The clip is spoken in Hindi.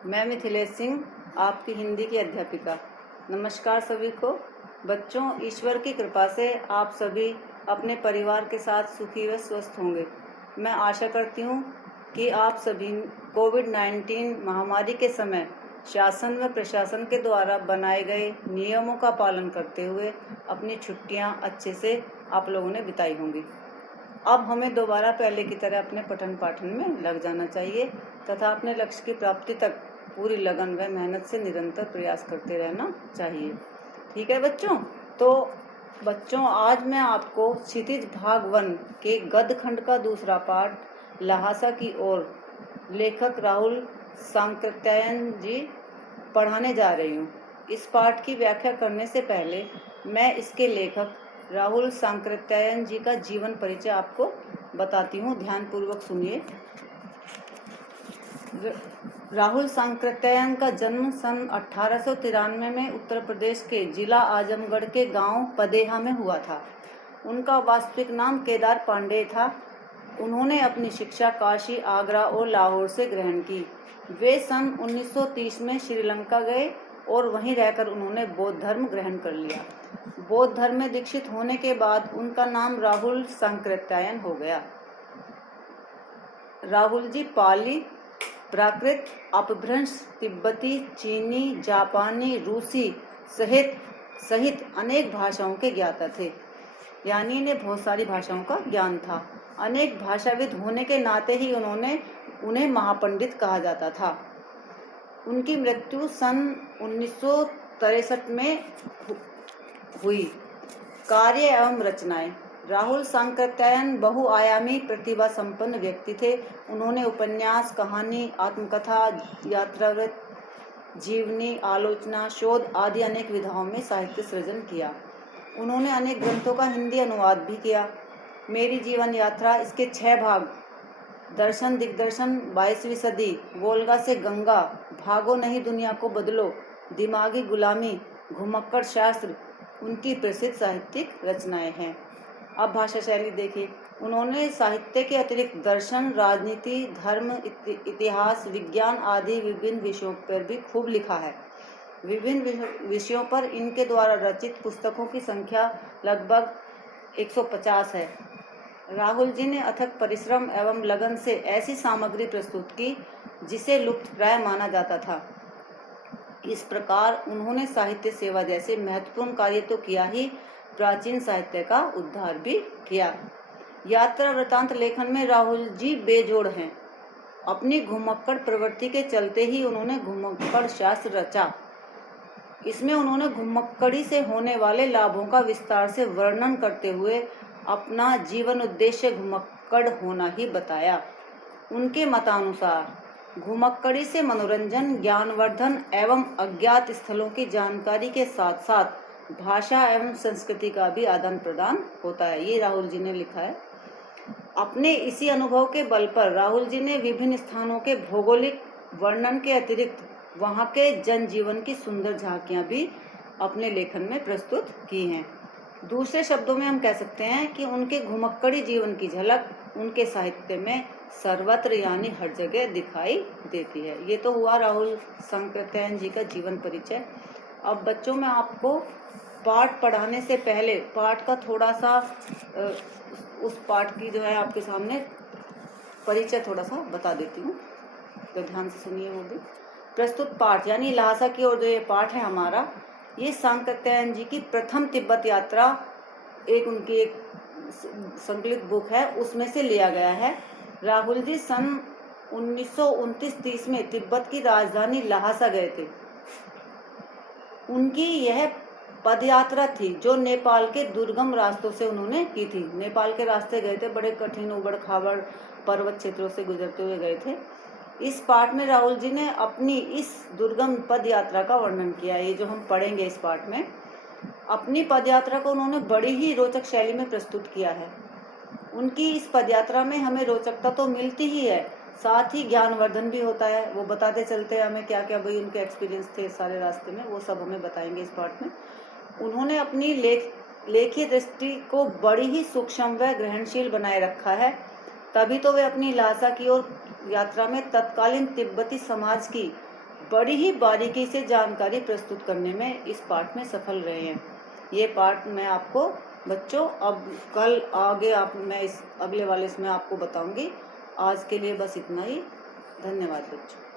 मैं मिथिलेश सिंह, आपकी हिंदी की अध्यापिका। नमस्कार सभी को। बच्चों, ईश्वर की कृपा से आप सभी अपने परिवार के साथ सुखी व स्वस्थ होंगे। मैं आशा करती हूँ कि आप सभी कोविड-19 महामारी के समय शासन व प्रशासन के द्वारा बनाए गए नियमों का पालन करते हुए अपनी छुट्टियाँ अच्छे से आप लोगों ने बिताई होंगी। अब हमें दोबारा पहले की तरह अपने पठन पाठन में लग जाना चाहिए तथा अपने लक्ष्य की प्राप्ति तक पूरी लगन व मेहनत से निरंतर प्रयास करते रहना चाहिए। ठीक है बच्चों। तो बच्चों, आज मैं आपको क्षितिज भाग 1 के गद्य खंड का दूसरा पाठ ल्हासा की ओर लेखक राहुल सांकृत्यायन जी पढ़ाने जा रही हूँ। इस पाठ की व्याख्या करने से पहले मैं इसके लेखक राहुल सांकृत्यायन जी का जीवन परिचय आपको बताती हूँ। ध्यानपूर्वक सुनिए। राहुल सांकृत्यायन का जन्म सन 1893 में उत्तर प्रदेश के जिला आजमगढ़ के गांव पदेहा में हुआ था। उनका वास्तविक नाम केदार पांडे था। उन्होंने अपनी शिक्षा काशी, आगरा और लाहौर से ग्रहण की। वे सन 1930 में श्रीलंका गए और वहीं रहकर उन्होंने बौद्ध धर्म ग्रहण कर लिया। बौद्ध धर्म में दीक्षित होने के बाद उनका नाम राहुल सांकृत्यायन हो गया। राहुल जी पाली, प्राकृत, अपभ्रंश, तिब्बती, चीनी, जापानी, रूसी सहित अनेक भाषाओं के ज्ञाता थे। यानी इन्हें बहुत सारी भाषाओं का ज्ञान था। अनेक भाषाविद होने के नाते ही उन्हें महापंडित कहा जाता था। उनकी मृत्यु सन 1963 में हुई। कार्य एवं रचनाएं। राहुल सांकृत्यायन बहुआयामी प्रतिभा संपन्न व्यक्ति थे। उन्होंने उपन्यास, कहानी, आत्मकथा, यात्रावृत्त, जीवनी, आलोचना, शोध आदि अनेक विधाओं में साहित्य सृजन किया। उन्होंने अनेक ग्रंथों का हिंदी अनुवाद भी किया। मेरी जीवन यात्रा, इसके 6 भाग: दर्शन दिग्दर्शन, 22वीं सदी, वोल्गा से गंगा, भागो नहीं दुनिया को बदलो, दिमागी गुलामी, घुमक्कड़ शास्त्र उनकी प्रसिद्ध साहित्यिक रचनाएं हैं। अब भाषा शैली देखिए। उन्होंने साहित्य के अतिरिक्त दर्शन, राजनीति, धर्म, इतिहास, विज्ञान आदि विभिन्न विषयों पर भी खूब लिखा है। विभिन्न विषयों पर इनके द्वारा रचित पुस्तकों की संख्या लगभग 150 है। राहुल जी ने अथक परिश्रम एवं लगन से ऐसी सामग्री प्रस्तुत की जिसे लुप्तप्राय माना जाता था। इस प्रकार उन्होंने साहित्य सेवा जैसे महत्वपूर्ण कार्य तो किया ही, प्राचीन साहित्य का उद्धार भी किया। यात्रा वृतांत लेखन में राहुल जी बेजोड़ हैं। अपनी घुमक्कड़ प्रवृत्ति के चलते ही उन्होंने घुमक्कड़ शास्त्र रचा। इसमें उन्होंने घुमक्कड़ी से होने वाले लाभों का विस्तार से वर्णन करते हुए अपना जीवन उद्देश्य घुमक्कड़ होना ही बताया। उनके मतानुसार घुमक्कड़ी से मनोरंजन, ज्ञानवर्धन एवं अज्ञात स्थलों की जानकारी के साथ साथ भाषा एवं संस्कृति का भी आदान प्रदान होता है। ये राहुल जी ने लिखा है। अपने इसी अनुभव के बल पर राहुल जी ने विभिन्न स्थानों के भौगोलिक वर्णन के अतिरिक्त वहाँ के जनजीवन की सुंदर झांकियाँ भी अपने लेखन में प्रस्तुत की हैं। दूसरे शब्दों में हम कह सकते हैं कि उनके घुमक्कड़ी जीवन की झलक उनके साहित्य में सर्वत्र यानी हर जगह दिखाई देती है। ये तो हुआ राहुल सांकृत्यायन जी का जीवन परिचय। अब बच्चों, मैं आपको पाठ पढ़ाने से पहले पाठ का थोड़ा सा उस पाठ की जो है आपके सामने परिचय थोड़ा सा बता देती हूँ, तो ध्यान से सुनिए। वो भी प्रस्तुत पाठ यानी ल्हासा की ओर जो ये पाठ है हमारा, ये सांकृत्यायन जी की प्रथम तिब्बत यात्रा उनकी एक संकलित बुक है, उसमें से लिया गया है। राहुल जी सन 1929-30 में तिब्बत की राजधानी ल्हासा गए थे। उनकी यह पदयात्रा थी जो नेपाल के दुर्गम रास्तों से उन्होंने की थी। नेपाल के रास्ते गए थे, बड़े कठिन उबड़ खाबड़ पर्वत क्षेत्रों से गुजरते हुए गए थे। इस पाठ में राहुल जी ने अपनी इस दुर्गम पद यात्रा का वर्णन किया है। ये जो हम पढ़ेंगे इस पाठ में, अपनी पदयात्रा को उन्होंने बड़ी ही रोचक शैली में प्रस्तुत किया है। उनकी इस पदयात्रा में हमें रोचकता तो मिलती ही है, साथ ही ज्ञानवर्धन भी होता है। वो बताते चलते हैं हमें क्या क्या भाई उनके एक्सपीरियंस थे सारे रास्ते में, वो सब हमें बताएंगे इस पाठ में। उन्होंने अपनी लेखीय दृष्टि को बड़ी ही सूक्ष्म व ग्रहणशील बनाए रखा है। तभी तो वे अपनी ल्हासा की ओर यात्रा में तत्कालीन तिब्बती समाज की बड़ी ही बारीकी से जानकारी प्रस्तुत करने में इस पाठ में सफल रहे हैं। ये पाठ मैं आपको बच्चों अब कल आगे मैं इस अगले वाले इसमें आपको बताऊंगी। आज के लिए बस इतना ही। धन्यवाद बच्चों।